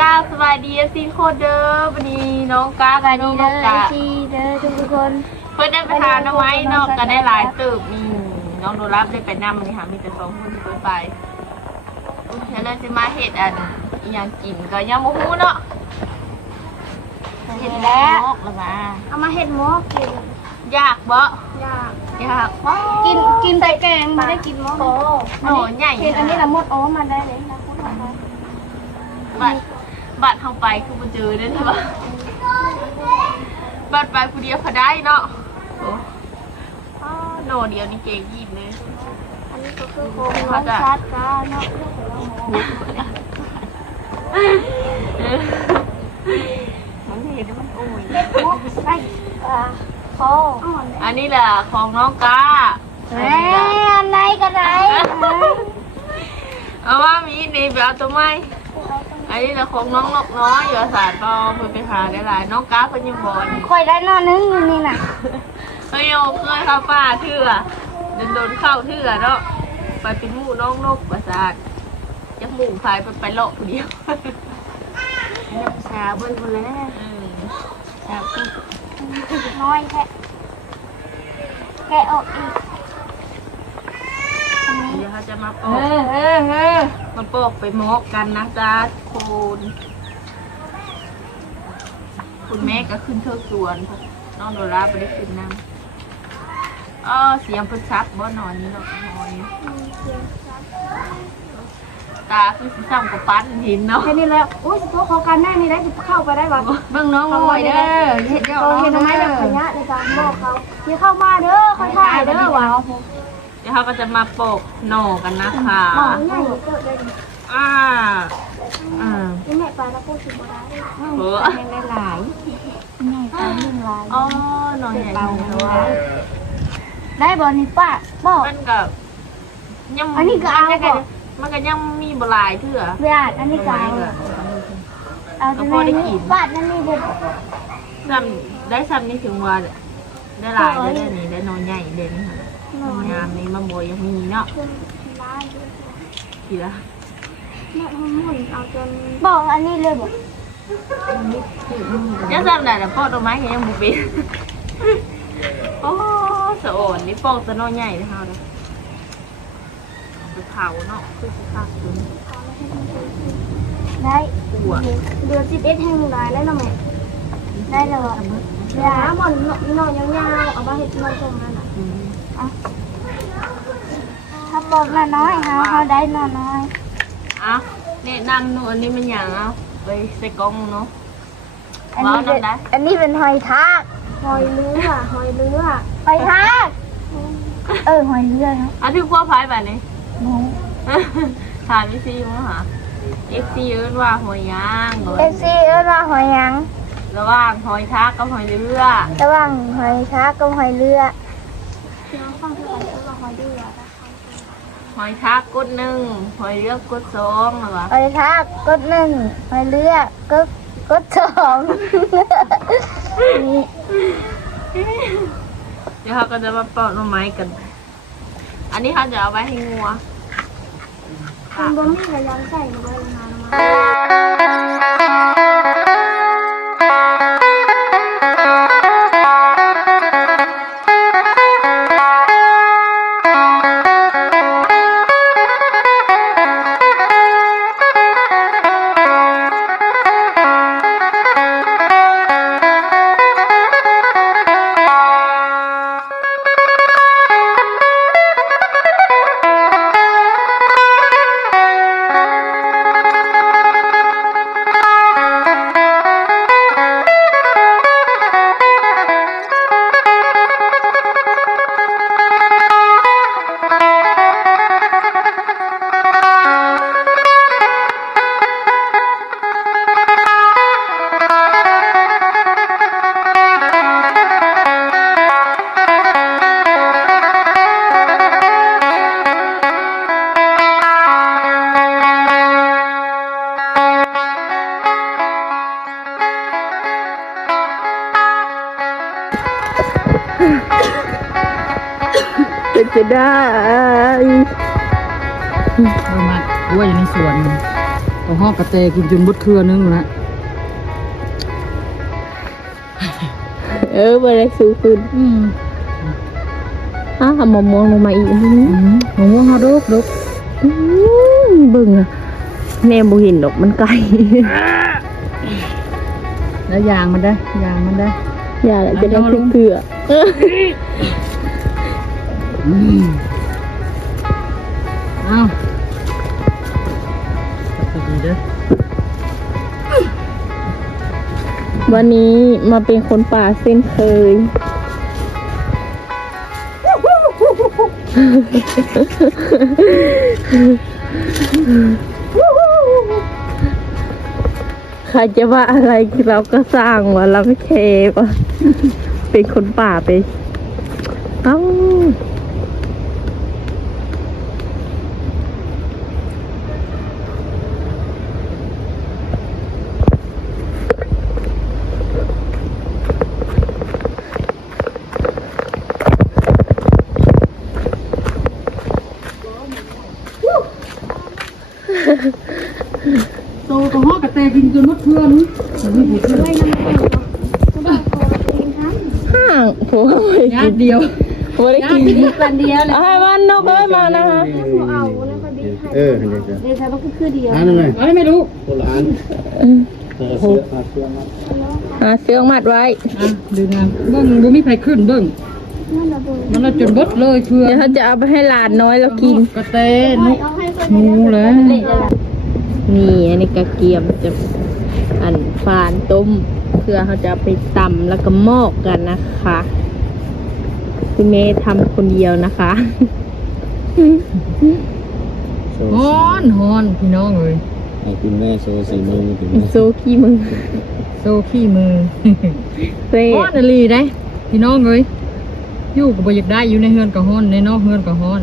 กาสบายดีซีโคเดอร์วันนี้น้องกาสวัสดีเด้อน้องไอกาซีเด้อทุกคน เพื่อนได้ไปทานเอาไว้นอกก็ได้หลายตืบมีน้องโดรับได้ไปนั่นี่ค่ะมีแต่สองคนที่เปิดไปแล้วเราจะมาเห็ดอันอหยังกินก็ยังโมหูเนาะเห็นแล้วมอกแล้วมาเอามาเห็ดหมอกินยากบ่ยากยากบ่กินกินแต่แกงไม่ได้กินหมอโอ้โหใหญ่เห็ดอันนี้ละมดโอ้มันได้เลยนะพูดออกมา บัตรบัตรเข้าไปคือมาเจอได้ใช่ปะบัตรไปผู้เดียวเขาได้เนาะโอ้อ้าวโหนเดียวนี่เก่งยิบเลยอันนี้ก็คือโครงร้อนชัดจ้าเนาะมันเห็นแล้วมันโอ้ยเห็ดหมอไอ้อ่าคออ่อนอันนี้แหละของน้องกาแหมอันไหนก็ได้เอาว่ามีนี่ไปเอาตัวไม้ อันนี้แหละของน้องนกน้อยอยู่อาสารปอเพื่อไปหาได้หลายน้องกาเพิ่นยังบอลค่อยได้นอนนึงอยู่นี่น่ะเฮ้ยโยเคยเข้าป่าเถื่อโดนโดนเข้าเถื่อเนาะไปเป็นหมู่น้องนกประสาทจะหมู่พายไปไปเลาะผู้เดียวเนี่ยสาวเบิ่นพุ่นแล้วอืมสาวคือน้อยแค่แกะออกอีกอันนี้เดี๋ยวเขาจะมาปเออกอเออเออ มาปอกไปหมอกกันนะจ๊ะโคนคุณแม่ก็ขึ้นเทือกสวนน้องโดราไปได้ขึ้นน้ำอ๋อเสียงเพิ่นซับบ่นอนนี่หรอกนอนตาคือสิซ้ำกับปั้นหินเนาะแค่นี้แล้วโอ้ยสิโทษเขากันได้นี่ได้สิเข้าไปได้บ่เบิ่งน้องเขาโอยเด้อเห็ดเขาเห็ดทำไมแบบขยะในการบอกเขาอย่าเข้ามาเด้อเขาถ่ายเด้อว่ะเดี๋ยวเขาก็จะมาปอกหน่อกันนะคะ หมอใหญ่เกิดได้ดิอ่า อ่านี่แม่ไปแล้วพูดสิบ่ได้เออยังได้หลายใหญ่ไปหนึ่งลายอ๋อหน่อใหญ่เลยว่าได้บ่นี่ป้าบอกมันก็ยังอันนี้ก็เอาบ่มันก็ยังมีบหลายเถื่อเวลาอันนี้กาวเอาจะได้นี่ป้านั่นนี่เด็ดซ้ำได้ซ้ำนี่ถึงว่าได้หลายได้ได้นี่ได้หนอนใหญ่เด่นค่ะ หน่อยงามนี้มาโบยยังมีเนาะลายกี่ละแม่หมุนเอาจนบอกอันนี้เลยบอกยังซ้ำไหนแต่ปอกดอกไม้ก็ยังบุเป็นโอ้สะโอนนี่ปอกแตะนอนใหญ่เลยค่ะเลยไปเผาเนาะคือสิคักคุณได้ปวดเดือนสิบเอ็ดแห่งได้แล้วนะแม่ได้แล้วอะยาหมอนนอนยาวๆเอามาเห็ดนอนตรงนั้นอะอืม ถ้าบอกน้อยๆฮะเขาได้น้อยอะแนะนำหนูอันนี้มันอย่างเอาไปใส่กล่องเนาะอันว้าวนี้เป็นน้ำได้อันนี้เป็นหอยทากหอยเรือหอยเรือหอยทากเออหอยเรือเนาะอะถึงพ่อพายแบบนี้หมูถามพี่ซีมั้งหะเอฟซีเอิ้นว่าหอยย่างเลเอซีเอิ้นว่าหอยหยังระหว่างหอยทากกับหอยเรือระหว่างหอยทากกับหอยเรือ น้องฟังเพื่อนเอิ้นว่าหอยเรือหอยทากกดหนึ่งหอยเรือกดสองหรอวะหอยทากกดหนึ่งหอยเรือกดกดสองนี่เดี๋ยวเขาก็จะมาปอกหน่อไม้กัน อันนี้เขาจะเอาไว้ให้งัวมันบ่มีระยะใส่ลงไปลงมาลงมาเป็นจ ได้เออมาว่าอยู่ในสวนเอาห้องกระเตกินจนบดเครือนึงนะเออบ่ได้ซื้อขึ้นอืมอ้าวมะม่วงลงมาอีกอืมหมูฮาดกดกอืมเบิ่งอะแม่บ่เห็นดอกมันไกลแล้วยางมันได้ยางมันได้อย่าละจะได้เกลือ เอาก็ดีเด้อวันนี้มาเป็นคนป่าเส้นเคย ใครจะว่าอะไรเราก็สร้างวะเราไม่แคร์วะเป็นคนป่าไป เอ้า โตก็ห้องกระเตกินจนบดเครือนึง ด้วยน้ำแข็งก็บอกโคกินทั้ง ห้างผัวไม่ ญา กิ ติ น เดียวผัวได้กินวันเดียวเลยเอาให้มันนกเอ้ยมานะคะหัวเอาแล้วก็บิ๊กให้เออเห็นจ้ะเดี๋ยวใช้ก็คือเดียวอันนั้นไงเอ้ยไม่รู้คนละอันอืมเออเสื้อผ้าเสื้อมาหาเสื้อมัดไว้อะดูนะเบิ้งบ่มีไผขึ้นเบิ้งนั่นระเบิดมันละจนบดเลยเครือเดี๋ยวเขาจะเอาไปให้หลานน้อยแล้วกินกระเตนกเอาให้เพื่อนหมูเลยนี่อันนี้กระเกียมจะอันฟานต้มเพื่อเขาจะเอาไปตำแล้วก็หมอกกันนะคะ คุณเมย์ทำคนเดียวนะคะโซ่ฮ้อนฮ้อนพี่น้องเอ้ยให้คุณแม่โซ่สีมือถึงโซขี้มึงโซขี้มือเซ่ฮ้อนอหลีได้พี่น้องเอ้ยอยู่ก็บ่อยากได้อยู่ในเฮือนก็ฮ้อนในนอกเฮือนก็ฮ้อน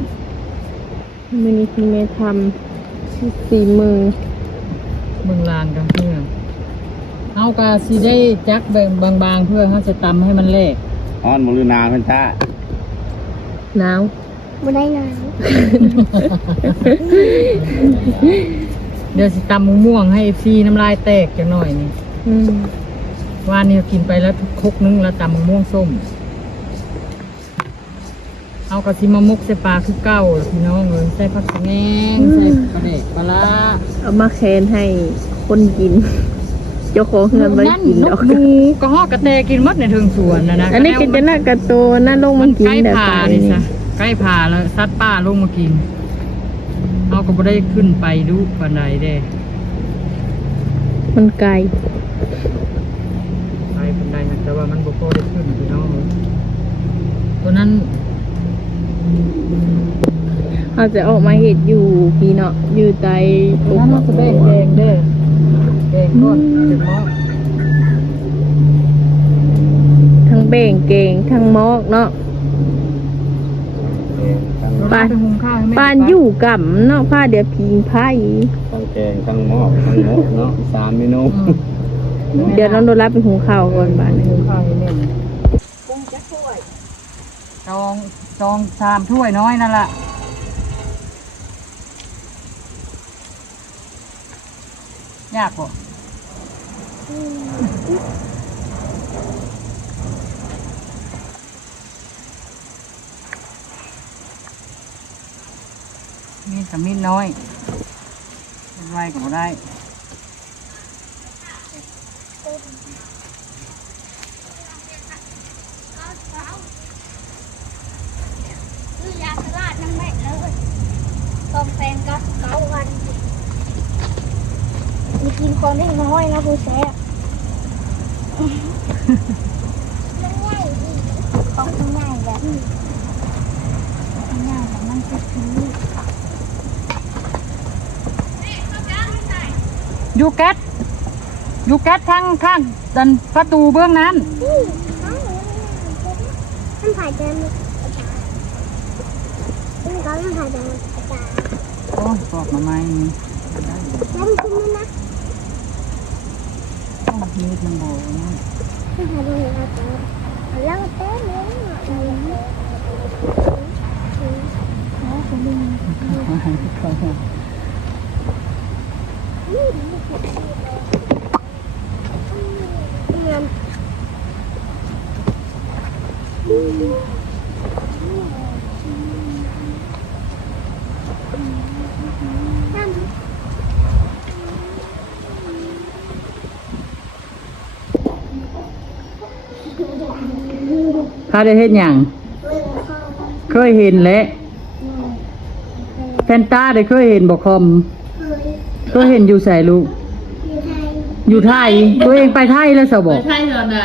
มินิคุณเมย์ทำสีมือเบิ่งลานกันเพื่อเฮาก็สิได้จักแบ่งบางๆเพื่อเฮาจะตำให้มันเละ อ้อนมลืนาเพิ่นจ้า หนาวไม่ได้นานเดี๋ยวสิตำมะม่วงให้ FC น้ำลายแตกจังหน่อยนี่อืมว่านี่กินไปแล้วทุกครกนึงแล้วตำมะม่วงส้ม เอากระสิมามุกใส่ปลาคือเก้าล่ะพี่น้องเลยใส่ผักสะแหนงใส่ปลาเด็กปลาร้าเอามาแคนให้คนกิน เจ้าของเงินไว้กินนดอกกดูกระหอกกระแตกินหมดในเทิงสวนนะนะอันนี้กินจะน่ากระโตน่าลงมัมันนกินใกล้เดี๋ยวผ่าตายนี่นี่ซะใกล้ผ่าแล้วซัดป้าลงมากินเอาก็บ่ได้ขึ้นไปดูปานใดเด้มันไกลไปปานใดนะแต่ว่ามันบ่พอได้ขึ้นพี่น้องเอ้ยตัวนั้นเขาจะออกมาเห็ดอยู่พี่เนาะอยู่ใจตัวนั้นมันจะแดงแดงเด้แดงก้อ นเป็นหม้อทั้งเบ่งเก่งทั้งมอกเนาะทั้งปานหุงข้าวให้แม่ปานอยู่กับเนาะผ้าเดี๋ยวพิงไพ่ทั้งแกงทั้งหม้อทั้งหมกเนาะสามเมนูอืมเดี๋ยวน้องโดรับไปหุงข้าวก่อนบ้านหุงข้าวให้แม่จองจองชามถ้วยน้อยนั่นล่ะยากบ่ มีดกับมีดน้อยเป็นไรก็ได้คือยาสลาดนั่งแม่เลยต้มแฟนก็เก้าวัน มีกินคนได้น้อยนะผู้แซ่บต้องง่ายแบบนี้ง่ายแบบมันจะคือยูแก๊สยูแก๊สข้างข้างดันประตูเบื้องนั้นมันถ่ายใจมันมันก็มันถ่ายใจมันกระจายโอ้ยปอกมาไหมแล้วมันขึ้นนะ โอ้มีดมันโบนะมันถ่ายใจมันกระจายแล้วเต้นเลยอืมแล้วก็ดึง เขาให้เขาให้ ม เงิน ถ้าได้เห็นอย่าง เคยเห็นแหล้วแฟนตาได้เคยเห็นบอกคอม เคยเห็นอยู่ใส่ลูก อยู่ไทย ตัวเองไปไทยแล้วสาวบไปอกไทยตอนไหน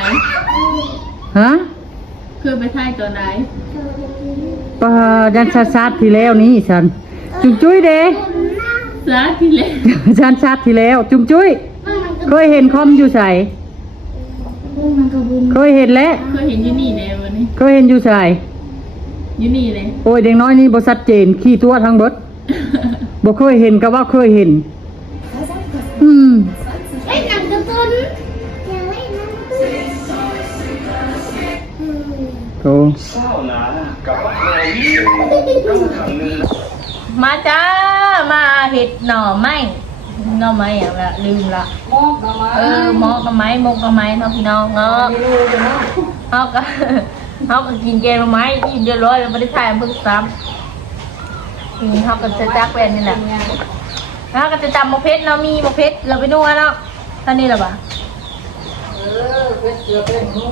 ฮะคือไปไทยตอนไหนปะดันชาชาติที่แล้วนี่ฉัน จุงจุ้ยเด้สาที่เล็กชันชาติที่แล้ว จุงจุ้ย เคยเห็นคอมอยู่ใส่ เคยเห็นแล้ว เคยเห็นอยูนี่เลยวันนี้ เคยเห็นอยู่ใส่อยูนี่เลย โอ้ยเด็กน้อยนี่บ่ชัดเจนขี้ตัวทั้งเบิดบ่เคยเห็นก็ว่าเคยเห็น อืมเล่นหนังการ์ตูนอยากเล่นหนังการ์ตูนโตมาจ้า มาเห็ดหน่อไม้หน่อไม้อย่างละลืมละมอกดอกไม้เออหมอกับไม้มกกับไม้เนาะพี่น้องเนาะเขาก็ เขาก็กินแกงหน่อไม้กินเรียบร้อยแล้วไม่ได้ถ่ายเพิ่งซ้ำนี่เขาก็จะจักแวนนี่แหละแล้วเขาก็จะจำมะเพชรเนาะมีมะเพชรเราไปนู่นเนาะตอนนี้หรอปะเออเป็นเสือเป็นหัว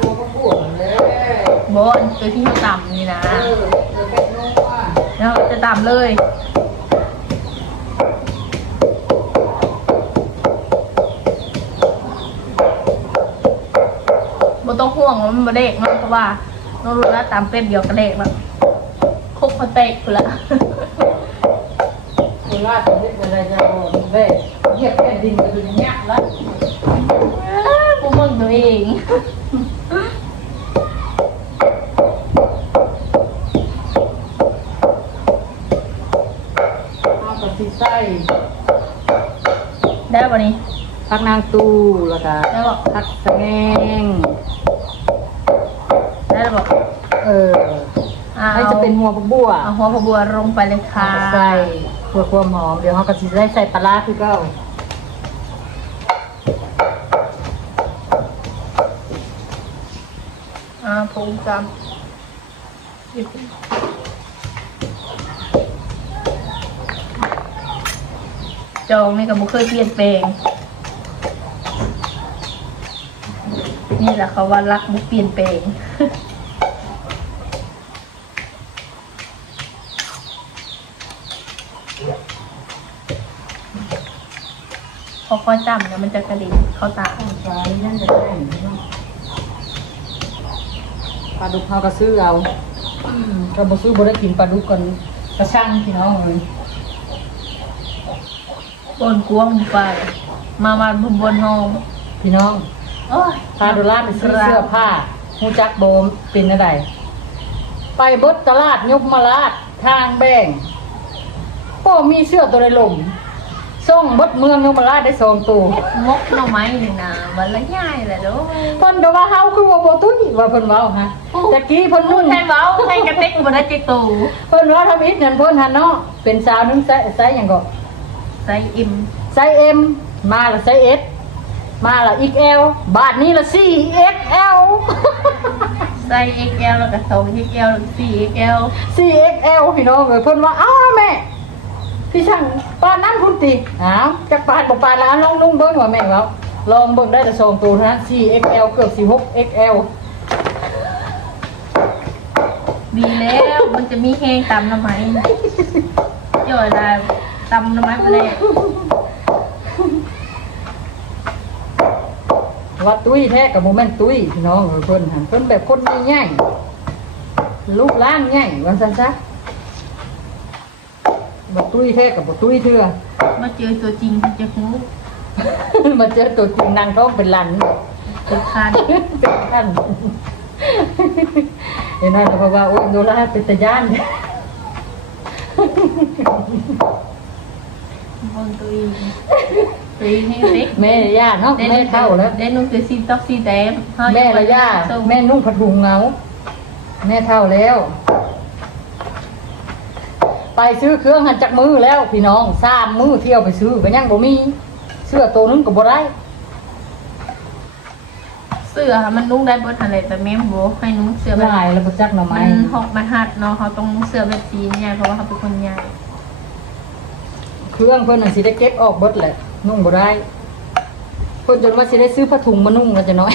หัวกระปุกเลยโบนตัวที่เขาต่ำนี่นะเออเสือเป็นหัวแล้วจะต่ำเลยบ่ต้อง ห่วงว่ามันบ่เด็กเนาะเพราะว่าเรารู้แล้วตามเป็ดเดียวก็เด็กแล้วคุกเขาเตะกูละคุณราชจะเฮ็ดอะไรจะโดนเด้เหยียบแผ่นดินก็ดูยากแล้วกูมึงตัวเองเอากับสีไส้ได้ป่ะนี่พักนางตู้แล้วก็ได้บอกพักสะแงง ได้แล้วบอก เออ อ่า ให้จะเป็นหั วบัวเอาหัวขบวนลงไปเลยค่ะใส่เพื่อความหอมเดี๋ยวเขาก็สิได้ใส่ปลาร้าคือเก็อ่าพูจำจองนี่ก็บุเคยเปลี่ยนแปลง นี่แหละเขาว่ารักบุเปลี่ยนแปลง อค่อยจำแล้วมันจะกระดิ่งเข้าตาใส่นั่นจะได้ปลาดุกเขาก็ซื้อเอาก็บ่ซื้อบ่ได้กินปลาดุกกันกระช่างพี่น้องเลยบนกวงไป มามาบนบนห้องพี่น้องโอ้ยพาโดล่าไปซื้อเสื้อผ้าฮู้จักโบมเป็นอะไรไปเบิดตลาดยกมาลาดทางแบ่งพ่อมีเสื้อตัวใดลม ส่งเบิดเมืองยกมาลาดได้สองตัวมกหน่อไม้นี่นะวันละง่ายแหละเด้อเพิ่นก็ว่าเฮาคือว่าบ่ตุ้ยว่าเพิ่นเว้าฮะตะกี้เพิ่นพูนุ่ดงให้เบาให้กระติกบนจิตูเพิ่นว่าทำอิฐนั่นเพิ่นหันเนาะเป็นสาวนึงไซส์ไซส์หยังก็ใส่อิ่มไซส์ M มาละไซส์ S มาละ XL บาทนี้ละ 4XL ใส่ XL แล้วก็สอง XL แล้วก็สี่ XL 4XL พี่น้องเอ้ยเพิ่นว่าอ้าวแม่ พี่ช่างปานนั้นพุ่นติอ้าวจักปานบ่ปานแล้วลองนุ่งเบิ่งว่าแม่เว้าลองเบิ่งได้แต่สองตัวเท่านั้น 4XL เกือบ 46XL ดีแล้วมันจะมีแห้งตำหน่อไม้ย่อยลายตำหน่อไม้ไปเลยว่าตุ้ยแท้กับโมเมนตุ้ยพี่น้องเออเพิ่นหันเพิ่นแบบคนใหญ่ๆลูกล้านใหญ่วันซันซะบ่ตุ้ยแท้กับบ่ตุ้ยเถื่อมาเจอตัวจริงจะหูมาเจอตัวจริงนางท้องเป็นหลัน เป็นคันเป็นขั้นเห็นไหมเพราะว่าโอ้ยโดราเป็นตะย่านบนตัวเองตัวเองให้เล็กแม่ย่าเนาะแม่เท่าแล้วเด่นนุ่งคือสีต๊อกสีแดงแม่ละย่า แม่นุ่งผ้าถุงเงา แม่เท่าแล้ว ไปซื้อเครื่องหันจากมือแล้วพี่น้องสามมือเที่ยวไปซื้อก็ยังบ่มีเสื้อตัวนึงก็บ่ได้เสื้อมันนุ่งได้เบิดอะไรแต่แม่โบให้นุ่งเสื้อแบบลายแล้วบ่จักหน่อมัไม้นหอกมันหัดเนาะเขาต้องนุ่งเสื้อแบบสีใหญ่เพราะว่าเขาเป็นคนใหญ่เครื่องเพิ่นน่ะสิได้เก็บออกเบิดแหละนุ่งบ่ได้เพิ่นจนว่าสิได้ซื้อผ้าถุงมานุ่งแล้วจะน้อย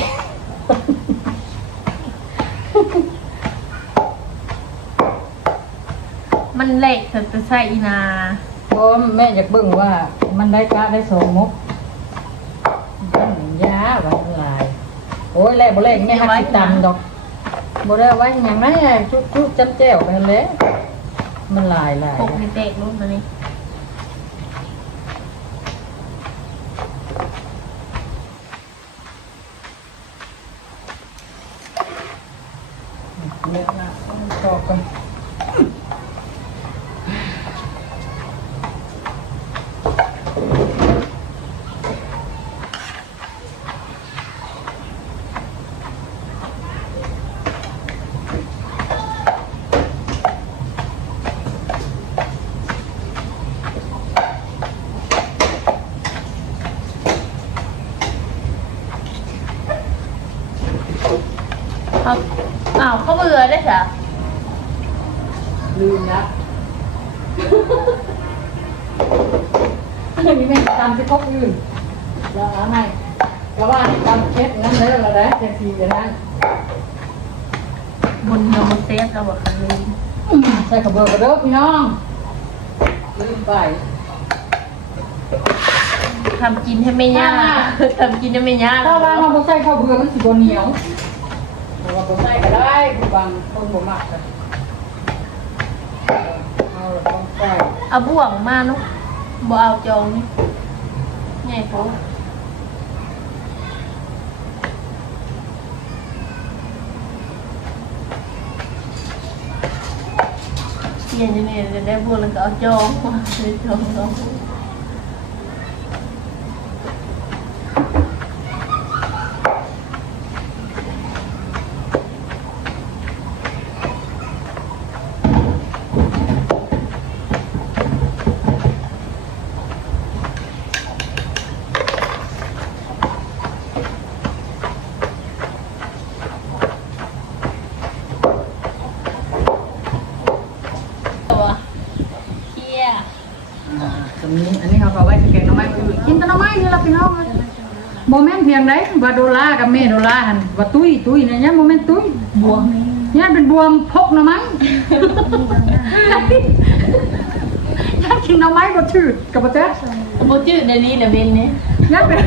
มันเละแต่จะใส่อีนา เพราะแม่อยากเบิ่งว่ามันได้กะได้สองมกยาว่ามันหลาย โอ้ยแลบ่แลแม่หักสิตำดอกบ่ได้เอาไว้หยังไงจุ๊ๆจำแจ้วไปนั่นแหละมันหลายหลายพกในเตกรุ่นมานี่ เลือกนะตอกกัน เขาอ้าวเขาเบื่อได้ค่ะ ลืมละอันนี้แม่ตำที่พกอื่นแล้วเอาให้แล้วว่าให้ตำเช็ดงั้นเลยเราได้แค่ทีเดียวนั้น บนเฮอร์โมเซฟเราบอกคันลืม ใส่ขาวเบอร์กระเด้อพี่น้องลืมไป ทำกินให้ ไม่ยากทำกินให้ไม่ยากถ้าว่าเราบ่ใส่ข้าวเบื่อมันสิบ่เหนียวแต่ว่าบ่ใส่ก็ได้คือบางคนบ่มักกันเอาละต้องใส่เอาบ่วงมาเนุ๊กบ่เอาจองนี่ใหญ่โป๊ะเปลี่ยนยังไงจะได้บ่วงแล้วก็เอาจองมาเลยจองจอง ตัวเคี่ย อ่าตรงนี้อันนี้เขาก็เอาไว้แกงหน่อไม้มื้ออื่นกินแต่หน่อไม้นี่ล่ะพี่น้องเอ้ยบ่แม่นเพียงใดว่าโดลากับแม่โดลาหั่นว่าตุ้ยตุ้ยเนี่ยยังบ่แม่นตุ้ยบวงเนี่ยเป็นบวมพกหน่อไม้อยากกินหน่อไม้บ่ชืดกับบ่แจ๊ดโมจืดในนี้เดี๋ยวเบนนี้อยากเป็น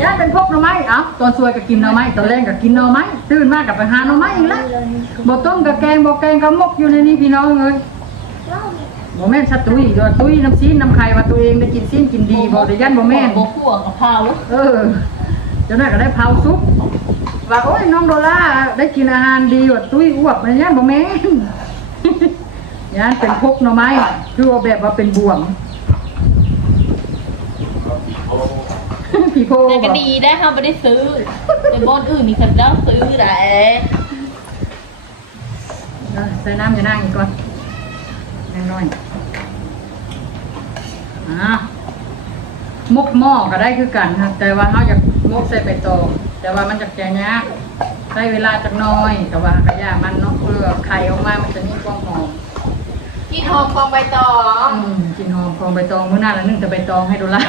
อยากเป็นพกหน่อไม้เอ้าตอนสวยก็กินหน่อไม้ตอนแรกก็กินหน่อไม้ตื่นมาก็ไปหาหน่อไม้อีกแล้วบ่ต้มก็แกงบ่แกงก็มกอยู่ในนี้พี่น้องเอ้ย บ่แม่นสัตว์ตุ้ยดอกตุ้ยน้ำซีนน้ำไข่ว่าตัวเองได้กินซีนกินดีบ่ได้ยันบ่แม่นโบขั่วกับเผาเออเจ้าหน้าก็ได้เผาซุปว่าโอ้ยน้องโดล่าได้กินอาหารดีว่าตุ้ยอ้วกอะไรเงี้ยบ่แม่นยันเป็นพกหน่อไม้คือว่าแบบว่าเป็นบ่วงผีโพแต่ก็บ่ดีได้ค่ะไม่ได้ซื้อแต่บอนอื่นนี่เขาเจ้าซื้อได้เออใส่น้ำอย่านั่งอีกก่อนยัง น้อยอะมกหม้อก็ได้คือกันครับแต่ว่าเขาอยากมกใส่ใบตองแต่ว่ามันจะแก่ยากใช้เวลาจักหน้อย แต่ว่ากระยามันเนาะเพื่อไข่ออกมามันจะมีความหอมกินหอมฟองใบตองอืมกินหอมของใบตองมื้อหน้าละนึ่งแต่ใบตองให้ดูละ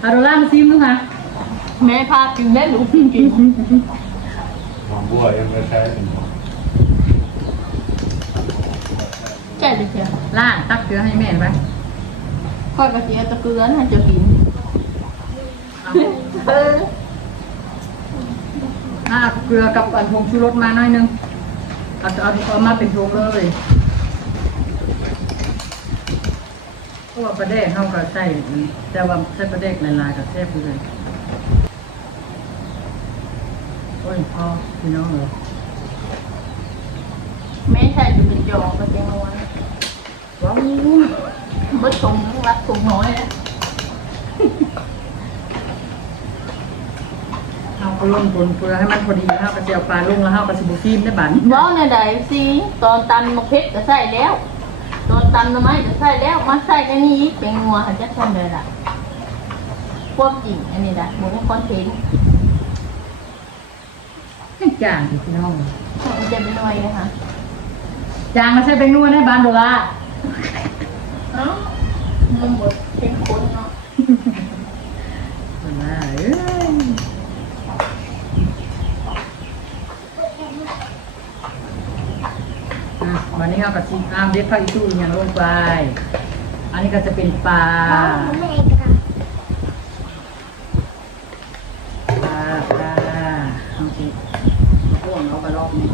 เอาดูล่ามาซิมดูค่ะแม่พากินแม่หนูกินกินหอม บัวยังไม่ใช่เป็นหอมแก่จะเชียวล่าตักเกลือให้แม่ไปค่อยกระเทียมตะเกียบให้เจะกินเอาเออล่าเกลือกับอันผงชูรสมาหน่อยหนึงเอาเอาเอามาเป็นทงเลยเพราะว่าประเดกเขาก็ใส่แต่ว่าใส่ประเดกหลายๆกับแซ่บอยู่เลยโอ้ยพอพี่น้องเลยแม่ใส่จะเป็นจองกระเทียมเอาไว้ว้าวเบิดชงทั้งรักถุงน้อยอะเอาก็ลงทุนเพื่อให้มันพอดีเฮาก็สิเอาปลาลงแล้วเฮาก็สิบ่ฟิล์มได้บัดนี้เว้าในใดสิตอนตำมะเพ็ดก็ใส่แล้ว ตอนตำหน่อไม้ก็ใส่แล้วมาใส่ในนี้อีกเป็นงัวหันจะทำเลยล่ะควบจริงอันนี้นะบ่ได้คอนเทนต์ จางพี่น้องมันจะเป็นหน่อยนะคะจางมาใช้เป็นนวดให้บานโดลาเอ้ามันบดเป็นคนเนาะโดลาเอ้ยอะวันนี้เราก็สิอามเด็ดผักอีตู้อีกอย่างลงไป อันนี้ก็จะเป็นปลาแม่กระ ปลาปลาเอาสิมาพ่วงเอาไปรอบนี้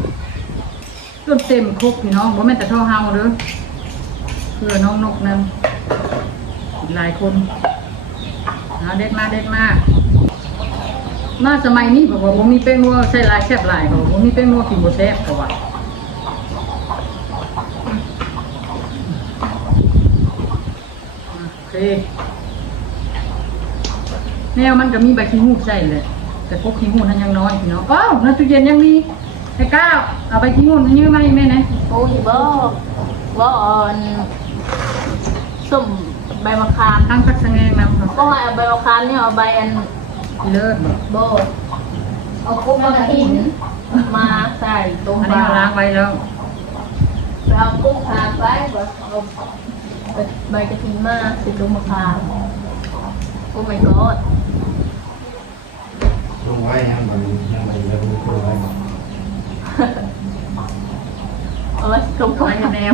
ต้นเต็มครกพี่น้องบ่แม่นแต่เท่าเฮาเด้อเพื่อน้องนกนำอีกหลายคนเอาเด็ดมากเด็ดมากมาสมัยนี้บอกว่าบ่มีแป้งนัวใส่ลายแซ่บลายบอกว่าบ่มีแป้งนัวกินบ่แซ่บกว่าโอเคแนวมันก็มีใบขี้หูใส่เลยแต่พวกขี้หูนั้นยังน้อยพี่น้องอ้าวในตู้เย็นยังมี ไอ้ก้าวเอาใบขี้หูดยื้อมาให้แม่หนะโอ้ยบ่บ่อ่อนส้มใบมะขามตั้งพักสะแงงนำครับก็ให้เอาใบมะขามเนี่ยเอาใบอันเลิศบ่โบเอากุ้งมาหินมาใส่ตรงอันปนี้ลาเราล้างไว้แล้วไปเอากุ้งพาไปก็เอาใบกระถินมาใส่ตรงมะขามโอ้ my god ลงไว้ยังมันยังมันยังไม่ตัวไว้ เอาไว้ตรงเอาปไว้ลาเห็ดแนว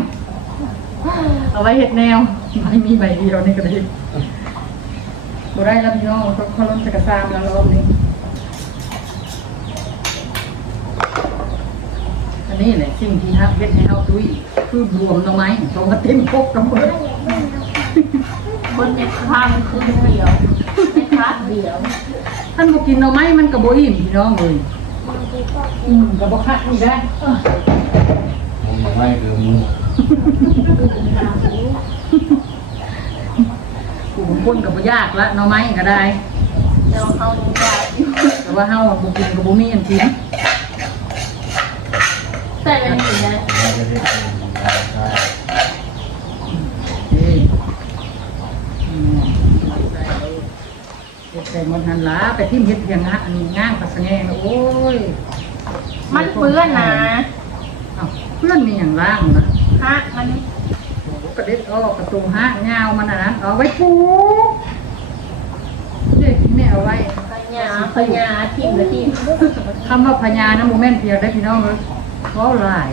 เอาไว้เห็ดแนว ไม่มีใบเดียวนี่ก็ได้บ่ได้แล้วพี่น้องเขาเขาล้มจะกระซามแล้วรอบนี้ อันนี้แหละสิ่งที่ฮักเฮ็ดให้เฮาตุ้ยคือบวมตรงไหมตรงมาเต็มพกทั้งหมดคนในข้างคือเดียวในคาดเดียว ท่านบ่กินหน่อไม้มันก็บ่อิ่มพี่น้องเลย อืมก็บ่คักอีกแล้วมึงไม่คือมึงกูบางคนก็บ่ยากละหน่อไม้ก็ได้เดี๋ยวเขาดูได้แต่ว่าเฮาบ่กินก็บ่มีอันกินใส่เป็นสีนะไม่ได้ได้ใช่ เอ้ยอืมใส่เอาเฮ็ดใส่ห มดหันหลาไปทิ่มเฮ็ดเพียงงะอันนี้ง่างปัสสะแงนะโอ้ยมันเปื้อนนะเอ้าเพื่อนมีหยังล้างนะฮะมันโอ้กระเด็ดออกประตูฮะยาวมันน่ะนะเอาไว้ปลูกเด็กแม่เอาไว้ขยาขยาทิ่มละทิ่มคำว่าพญานะโมเมนต์เพียงได้พี่น้องเลยเว้าลาย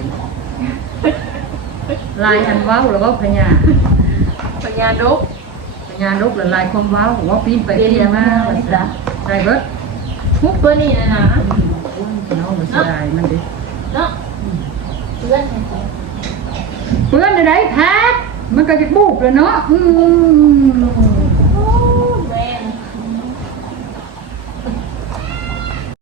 ลายอันเว้าหรือว่าพญาขยาดก งานกหรือลายความว้าวว่าปีนไปปีนมาใช่เบิดมุกตัวนี่นะนะเน้องมันเสียดายมันดิเนาะเพื่อนเพื่อนในไรแพ้มันก็จะบูบเลยเนาะอืม